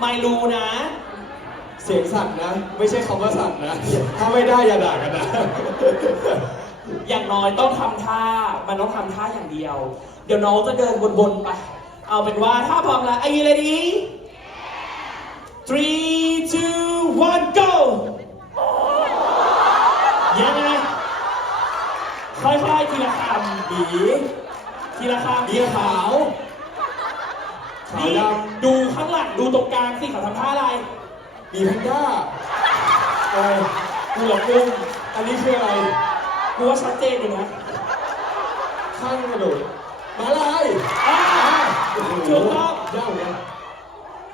ไม่รู้นะ เสียงสั่นนะ ไม่ใช่คำว่าสั่นนะ ถ้าไม่ได้อย่าด่ากันนะ อย่างน้อยต้องทำท่า มันต้องทำท่าอย่างเดียว เดี๋ยวน้องจะเดินวนๆไป เอาเป็นว่าถ้าพร้อมแล้ว Are you ready three two one go ยังไงค่อยๆทีละคำบีทีละคำมีขาว ขาวนี่ดดูข้างหลังดูตรงกลางสิเขาทำท่าอะไรำมีแพนด้าอะไรกูหลงกุ้งอันนี้คืออะไร กูว่าชัดเจนอยู่นะข้างกระโดดมาลายอ่าโอ้โหถูกต้องยากเหมือนกัน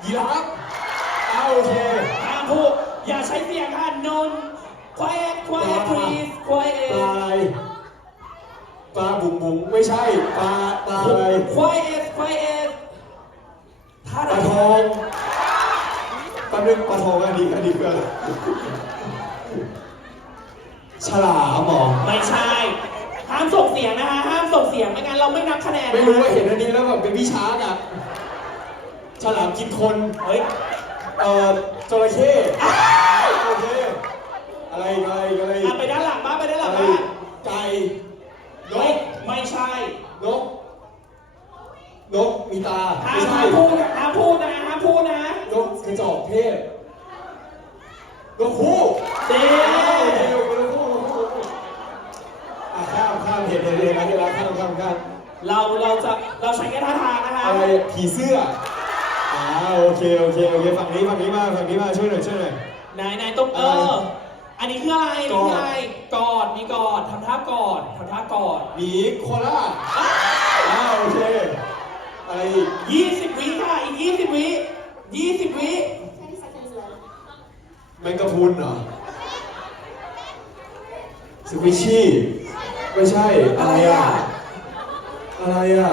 ยีราฟอ้าวโอเคห้ามพูดอย่าใช้เสียงค่ะนน quiet quiet please ปลา quiet อะไรปลาบุ๋งบุ๋งไม่ใช่ปลาปลาอะไร quiet quiet ท่า ป ไหน ลาทอง ปลาหนึ่งปลาทองอันนี้อันนี้คืออะไรฉลามเหรอไม่ใช่ ห้ามส่งเสียงนะคะ ห้ามส่งเสียงไม่งั้นเราไม่นับคะแนนนะไม่รู้ว่าเห็นอันนี้แล้วแบบเป็นพี่ช้างอะฉลามกินคนเฮ้ยเอ่อจระเข้โอเคอะไรอะไรอะไรอะไปด้านหลังบ้านไปด้านหลัอะงไรบ้านไก่นไม่กไม่ใช่นกนกมีตาห้าไม่มใช่ห้ามพูดนะห้ามพูดนะห้ามพูดนะนกกระจอก เทศนกคู่เด้โอเคโอเคนกคู่นกคู่นกคู่อะข้ามข้ามเห็นเห็นเห็นนะเห็นแล้วข้ามข้ามข้ามเราเราจะเราใช้แค่ท่าทางนะคะอะไรผีเสื้ออ่าโอเคโอเคโอเคฝั่งนี้ฝั่งนี้มาฝั่งนี้มาช่วยหน่อยช่วยหน่อยนายนายต้องเออ อันนี้คืออะไรอันนี้คืออะไรกอดมีกอดทำท่ากอดทำท่ากอดหมีโคราชอ่าโอเคอะไรอีกยี่สิบวิค่ะอีกยี่สิบวิยี่สิบวิ20 seconds left. แมงกะพรุนเหรอสควิชชี่ไม่ใช่อะไรอะ อะไรอะ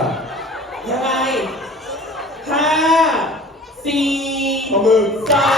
ยังไงห้าสี่ปลาหมึก สาม